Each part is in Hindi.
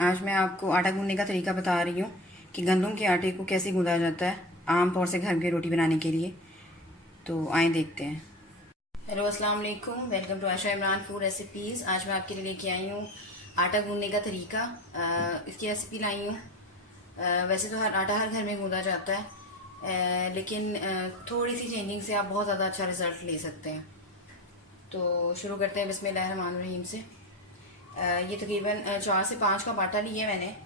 आज मैं आपको आटा गूंदने का तरीका बता रही हूँ कि गंदम के आटे को कैसे गूंदा जाता है आम तौर से घर में रोटी बनाने के लिए। तो आए देखते हैं। हेलो, अस्सलाम वालेकुम, welcome to Asha Imran food recipes. आज मैं आपके लिए लेके आई हूँ आटा गूंदने का तरीका। इसकी रेसिपी लाई हूँ। वैसे तो आटा हर घर में गूंदा जाता है, लेकिन थोड़ी सी चेंजिंग से आप बहुत ज़्यादा अच्छा रिज़ल्ट ले सकते हैं। तो शुरू करते हैं बिस्मिल्लाहिर्रहमानिर्रहीम से। ये तकरीबन 4 से 5 कप आटा लिया मैंने।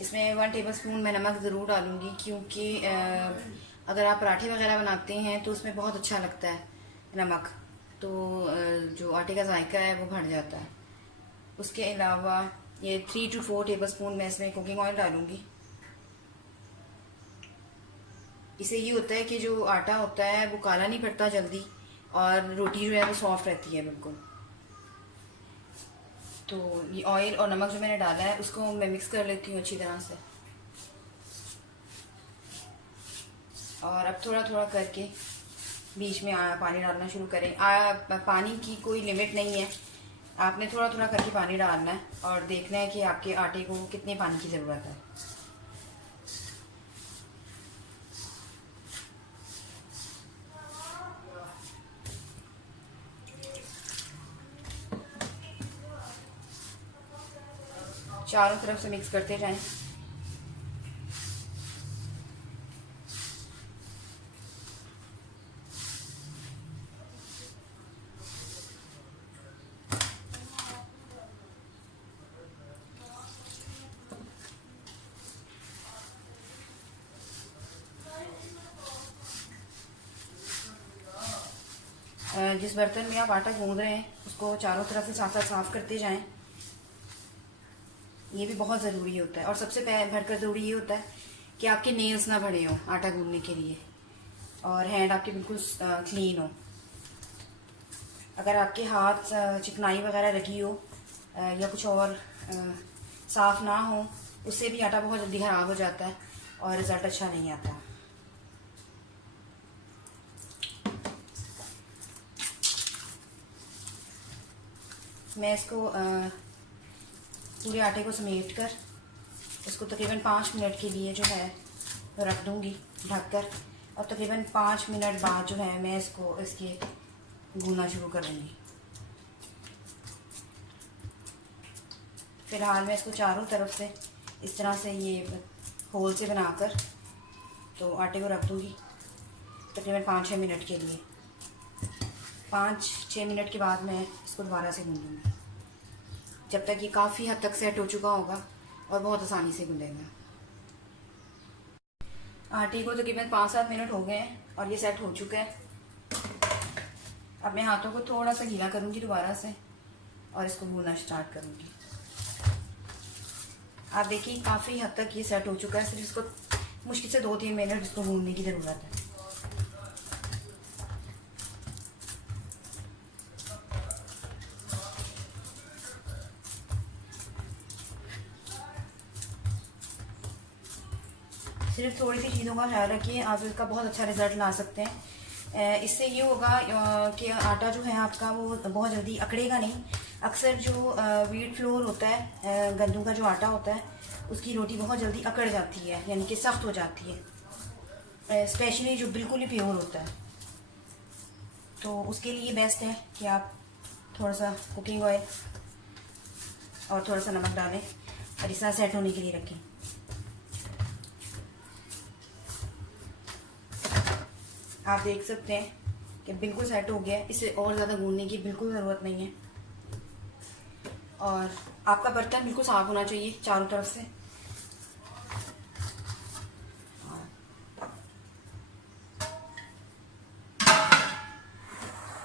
इसमें 1 टेबलस्पून मैं नमक ज़रूर डालूँगी, क्योंकि अगर आप पराठे वगैरह बनाते हैं तो उसमें बहुत अच्छा लगता है नमक, तो जो आटे का जायका है वो बढ़ जाता है। उसके अलावा ये 3 to 4 टेबलस्पून मैं इसमें कुकिंग ऑयल डालूँगी। इससे ये होता है कि जो आटा होता है वो काला नहीं पड़ता जल्दी, और रोटी जो है वो सॉफ्ट रहती है बिल्कुल। तो ये ऑयल और नमक जो मैंने डाला है उसको मैं मिक्स कर लेती हूँ अच्छी तरह से। और अब थोड़ा थोड़ा करके बीच में पानी डालना शुरू करें। पानी की कोई लिमिट नहीं है, आपने थोड़ा थोड़ा करके पानी डालना है और देखना है कि आपके आटे को कितने पानी की ज़रूरत है। चारों तरफ से मिक्स करते जाएं। जिस बर्तन में आप आटा गूंद रहे हैं उसको चारों तरफ से साथ साथ साफ करते जाएं। ये भी बहुत ज़रूरी होता है। और सबसे बढ़कर ज़रूरी ये होता है कि आपके नेल्स ना बड़े हों आटा गूंदने के लिए, और हैंड आपके बिल्कुल क्लीन हो। अगर आपके हाथ चिकनाई वगैरह लगी हो या कुछ और साफ़ ना हो, उससे भी आटा बहुत जल्दी ख़राब हो जाता है और रिज़ल्ट अच्छा नहीं आता। मैं इसको पूरे आटे को समेट कर इसको तकरीबन 5 मिनट के लिए जो है रख दूँगी ढककर, और तकरीबन 5 मिनट बाद जो है मैं इसके गूंदना शुरू करूँगी। फ़िलहाल मैं इसको चारों तरफ से इस तरह से ये होल से बनाकर तो आटे को रख दूँगी तकरीबन 5-6 मिनट के लिए। 5-6 मिनट के बाद मैं इसको दोबारा से गूंदूँगी, जब तक ये काफ़ी हद तक सेट हो चुका होगा और बहुत आसानी से गूंदेगा। आटे को तकरीबन 5-7 मिनट हो गए हैं और ये सेट हो चुका है। अब मैं हाथों को थोड़ा सा गीला करूँगी दोबारा से और इसको गूंदना स्टार्ट करूँगी। आप देखिए काफ़ी हद तक ये सेट हो चुका है। सिर्फ इसको मुश्किल से 2-3 मिनट इसको गूंदने की ज़रूरत है। सिर्फ थोड़ी सी चीज़ों का ख्याल रखिए, आप इसका बहुत अच्छा रिज़ल्ट ला सकते हैं। इससे ये होगा कि आटा जो है आपका वो बहुत जल्दी अकड़ेगा नहीं। अक्सर जो व्हीट फ्लोर होता है, गंदम का जो आटा होता है, उसकी रोटी बहुत जल्दी अकड़ जाती है, यानी कि सख्त हो जाती है, स्पेशली जो बिल्कुल ही प्योर होता है। तो उसके लिए बेस्ट है कि आप थोड़ा सा कुकिंग ऑयल और थोड़ा सा नमक डालें और इस तरह सेट होने के लिए रखें। आप देख सकते हैं कि बिल्कुल सेट हो गया है। इसे और ज़्यादा गूंदने की बिल्कुल ज़रूरत नहीं है। और आपका बर्तन बिल्कुल साफ़ होना चाहिए चारों तरफ से।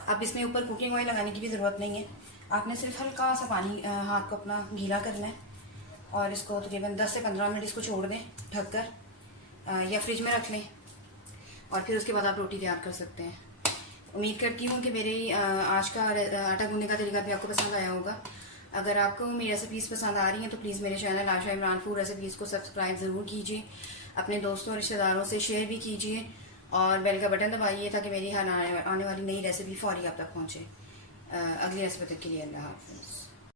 अब इसमें ऊपर कुकिंग ऑयल लगाने की भी ज़रूरत नहीं है। आपने सिर्फ हल्का सा पानी हाथ को अपना गीला करना है और इसको तकरीबन 10 से 15 मिनट इसको छोड़ दें ढककर, या फ्रिज में रख लें, और फिर उसके बाद आप रोटी तैयार कर सकते हैं। उम्मीद करती हूँ कि मेरी आज का आटा गूंदने का तरीका भी आपको पसंद आया होगा। अगर आपको मेरी रेसिपीज़ पसंद आ रही हैं तो प्लीज़ मेरे चैनल आशा इमरान फूड रेसिपीज़ को सब्सक्राइब ज़रूर कीजिए, अपने दोस्तों और रिश्तेदारों से शेयर भी कीजिए, और बेल का बटन दबाइए ताकि मेरी हर आने वाली नई रेसिपी फौरी आप तक पहुँचे। अगली रेसिपी तक के लिए अल्लाह हाफ़िज़।